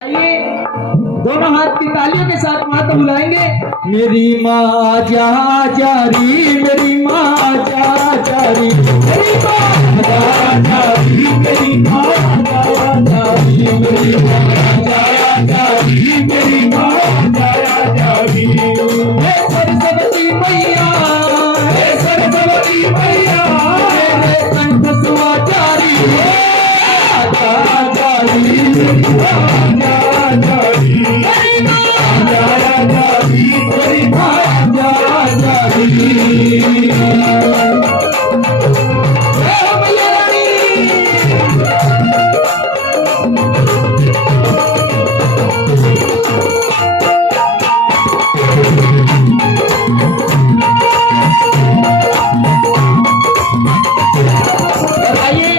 आइए दोनों हाथ की तालियों के साथ माँ को बुलाएंगे। मेरी माँ जा जारी, मेरी माँ जा जारी, मेरी माँ जा जारी, मेरी माँ जा जारी, मेरी माँ जा जारी, मेरी माँ जा जारी। हे सरस्वती मैया, हे सरस्वती मैया, मेरे कंठ सुआ जारी, जा जारी, मेरी माँ जा जारी, मेरी माँ जा जारी, मेरी माँ जा जारी। जय मैया रानी। बताइए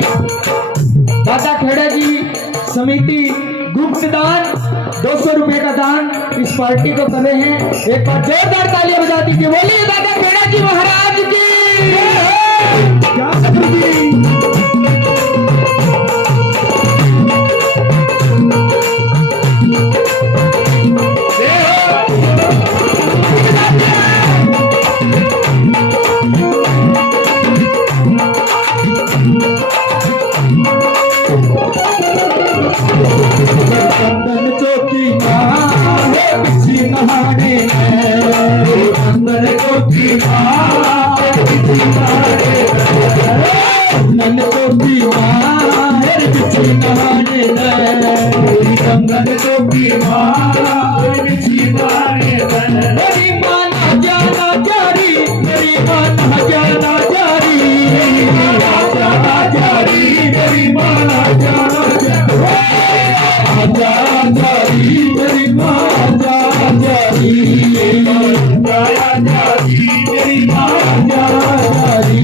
दादा खेड़ा जी समिति गुप्त दान 200 रुपए का दान इस पार्टी को कर रहे हैं। एक बार जोरदार तालियां बजा दीजिए। बोलिए दादा खेड़ा जी महाराज की क्या चंदन चौकी किसी नहाने चंदन चौकी चंदन चौकी किसी नहाने चंदन चौकी किसी नहाने मेरी माँ ना जाना जारी, मेरी माँ ना जाना जारी, ना जाना जारी, मेरी माँ ना जाना जा जारी, मेरी माँ जा जारी, जा जारी, मेरी माँ जा जारी।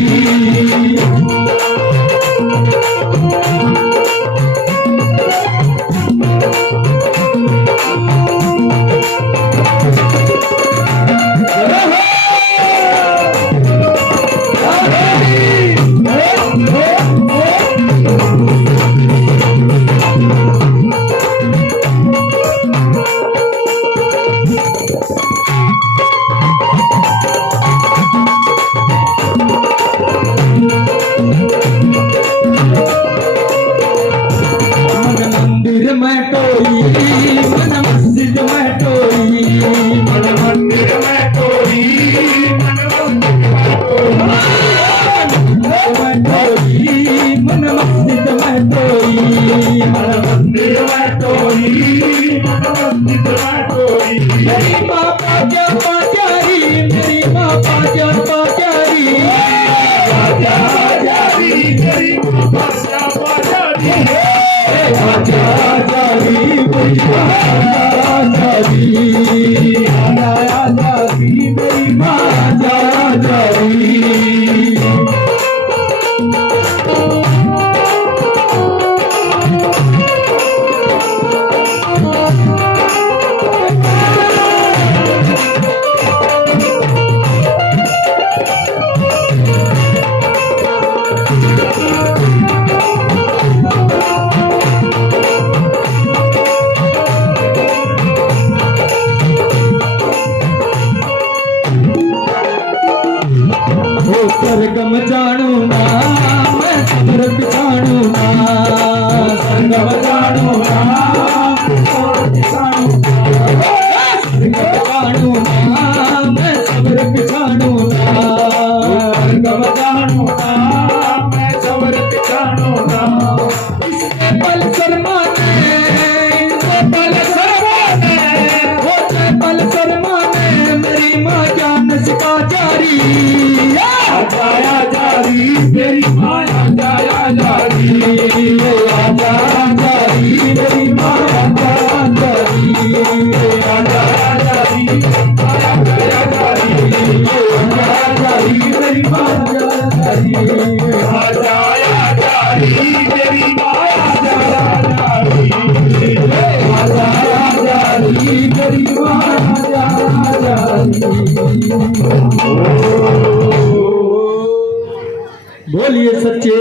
मंदिर में टोई, मन मस्जिद में टोई, मन मंदिर में टोई, मन मन मस्जिद में टोई, मन मंदिर में टोई, मन मस्जिद में टोई। मेरी माँ पाजा पाजारी, मेरी माँ पाजा पाजारी, पाजा पाजारी, मेरी माँ पाजा पाजारी, जा जारी, मेरी माँ जा जारी, जा जारी, मेरी माँ जा जारी। सरगम जानू ना मैं समरत जानू ना, सरगम जानू ना सरगम जानू ना मैं समरत जानू ना, सरगम जानू ना मैं समरत जानू ना। इसके पल शर्माने, इसके पल शर्माने, होते पल शर्माने, मेरी माँ जान सिखा जारी, जाया जारी, मेरी माँ जाया जारी, जाया जारी, मेरी माँ जाया जारी, जाया जारी, जाया जारी, जाया जारी, मेरी माँ जाया जारी, जाया जारी, मेरी माँ जाया जारी, जाया जारी, मेरी माँ जाया जारी। बोलिए सच्चे